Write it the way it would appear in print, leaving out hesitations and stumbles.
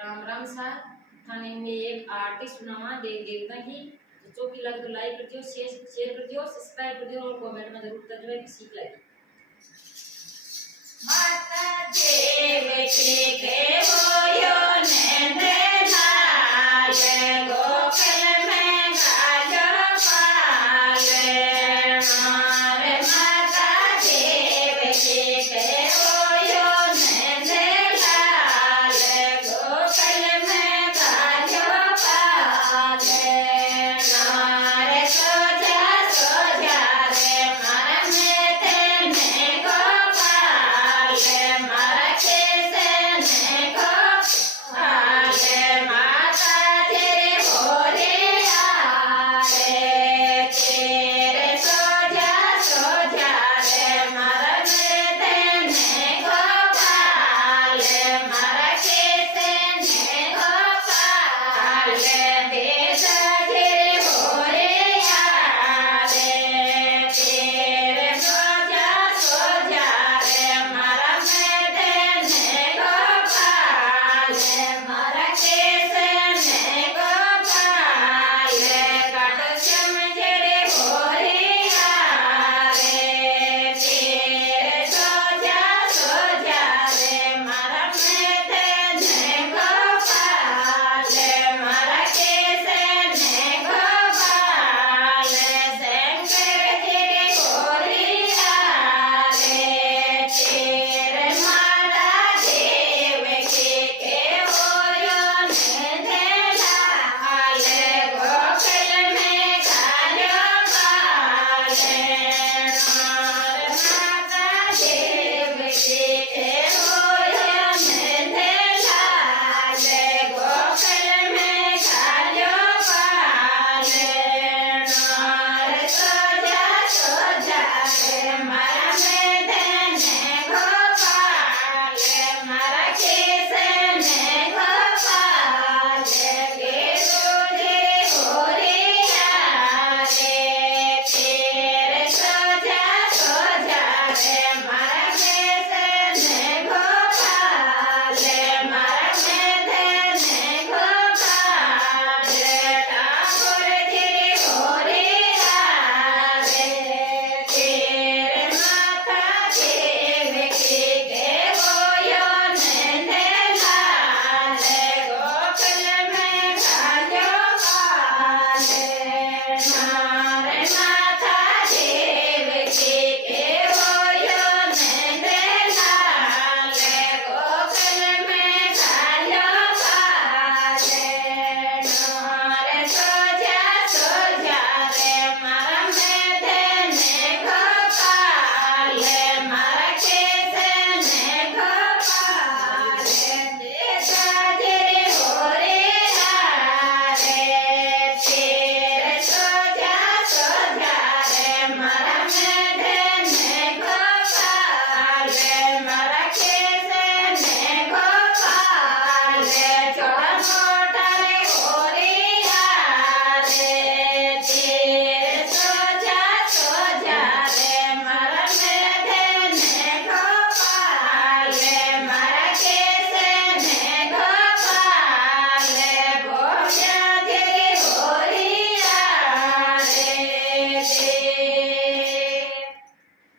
राम राम सा थाने में एक आर्टिस्ट सुनावा देवता की। तो चौकी लगे तो लाइक कर दियो, शेयर कर दियो, सब्सक्राइब कर दियो और कमेंट में जरूर बताइए कि सीख लगी। माता देव के होयो नंद लाल गोकुल में गाजो पाल। मारे माता देव के होयो नंद लाल गोकुल में गाजो पाल। नारे सोजा सोजा रे मन में तेने गोपाल। मारा कैसे गोपाल माता तेरे भोरे आरे। तेरे सोजा सोजा रे मन में तेने गोपाल। मारा कैसे गोपाल देश तेरे भोरे आरे। तेरे सोजा सोजा रे मारा में तेने गोपाल। मारा कैसे गोपाल काटो श्याम तेरे भोरे आरे। तेरे सोजा सोजा रे मारा में तेने गोपाल। मारा कैसे गोपाल शंकर तेरे भोरे आरे। तेरे माता देव के होयो नंद लाल गोकुल में गाजो पाल। माता देव के होयो नंद लाल गोकुल में गाजो पाल। सोजा सोजा रे मारा में तेने गोपाल। मारा कैसे